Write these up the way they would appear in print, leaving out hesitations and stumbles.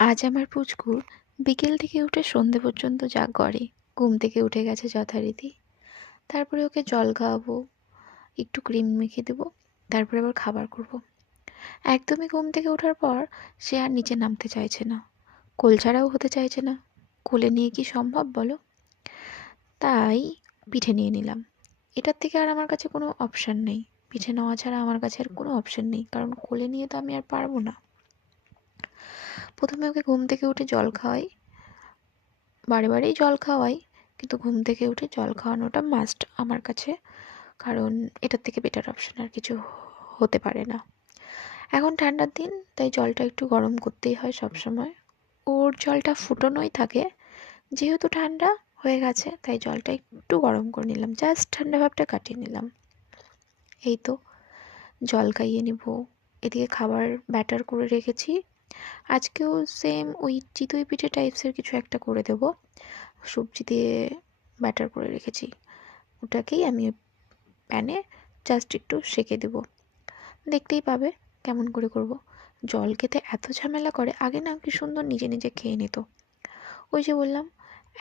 আজ আমার পুচকু বিকেল থেকে উঠে সন্ধে পর্যন্ত যা করে, ঘুম থেকে উঠে গেছে যথারীতি। তারপরে ওকে জল খাওয়াবো, একটু ক্রিম মেখে দেবো, তারপরে আবার খাবার করব। একদমই ঘুম থেকে ওঠার পর সে আর নিচে নামতে চাইছে না, কোল ছাড়াও হতে চাইছে না। কোলে নিয়ে কি সম্ভব বলো? তাই পিঠে নিয়ে নিলাম। এটার থেকে আর আমার কাছে কোনো অপশান নেই। পিঠে নেওয়া ছাড়া আমার কাছে আর কোনো অপশান নেই, কারণ কোলে নিয়ে তো আমি আর পারবো না। প্রথমে ওকে ঘুম থেকে উঠে জল খাওয়াই, বারে বারেই জল খাওয়াই, কিন্তু ঘুম থেকে উঠে জল খাওয়ানোটা মাস্ট আমার কাছে, কারণ এটার থেকে বেটার অপশন আর কিছু হতে পারে না। এখন ঠান্ডার দিন, তাই জলটা একটু গরম করতেই হয় সব সময়। ওর জলটা ফুটানোই থাকে, যেহেতু ঠান্ডা হয়ে গেছে তাই জলটা একটু গরম করে নিলাম, জাস্ট ঠান্ডা ভাবটা কাটিয়ে নিলাম। এই তো জল খাইয়ে নিব। এদিকে খাবার ব্যাটার করে রেখেছি। আজকেও সেম ওই চিতই পিঠে টাইপসের কিছু একটা করে দেবো, সবজি দিয়ে ব্যাটার করে রেখেছি। ওটাকেই আমি প্যানে জাস্ট একটু সেঁকে দেব, দেখতেই পাবে কেমন করে করব। জল খেতে এত ঝামেলা করে, আগে না কি সুন্দর নিজে নিজে খেয়ে নিত। ওই যে বললাম,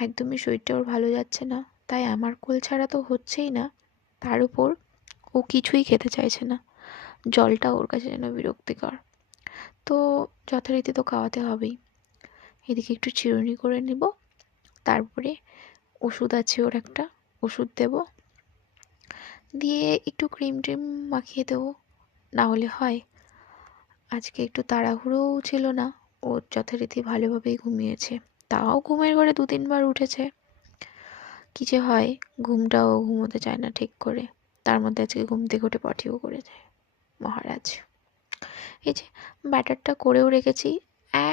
একদমই শরীরটা ওর ভালো যাচ্ছে না, তাই আমার কোল ছাড়া তো হচ্ছেই না, তার উপর ও কিছুই খেতে চাইছে না। জলটা ওর কাছে যেন বিরক্তিকর। তো যথারীতি তো খাওয়াতে হবেই। এদিকে একটু চিরুনি করে নিব, তারপরে ওষুধ আছে ওর একটা, ওষুধ দেব, দিয়ে একটু ক্রিম ট্রিম মাখিয়ে দেবো। না হলে হয়। আজকে একটু তাড়াহুড়োও ছিল না, ও যথারীতি ভালোভাবেই ঘুমিয়েছে। তাও ঘুমের ঘরে 2-3 বার উঠেছে। কী যে হয়, ঘুমটাও ঘুমোতে চায় না ঠিক করে। তার মধ্যে আজকে ঘুম থেকে উঠে পটিও করেছে মহারাজ। এই যে ব্যাটারটা করেও রেখেছি,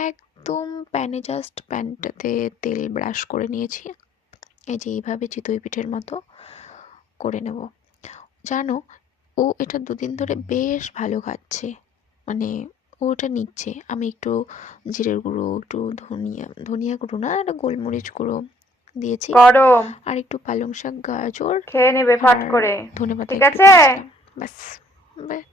একদম প্যানে জাস্ট প্যানটাতে তেল ব্রাশ করে নিয়েছি। এই যে এইভাবে চিতই পিঠের মতো করে নেব। জানো, ও এটা 2 দিন ধরে বেশ ভালো খাচ্ছে, মানে ও ওটা নিচ্ছে। আমি একটু জিরের গুঁড়ো, একটু ধনিয়া ধনিয়া গুঁড়ো না, একটা গোলমরিচ গুঁড়ো দিয়েছি, গরম আর একটু পালং শাক, গাজর খেয়ে নেবে ফাট আর করে। ধনেপাতা ঠিক একটু আছে। দিয়েছিলাম। ব্যাস।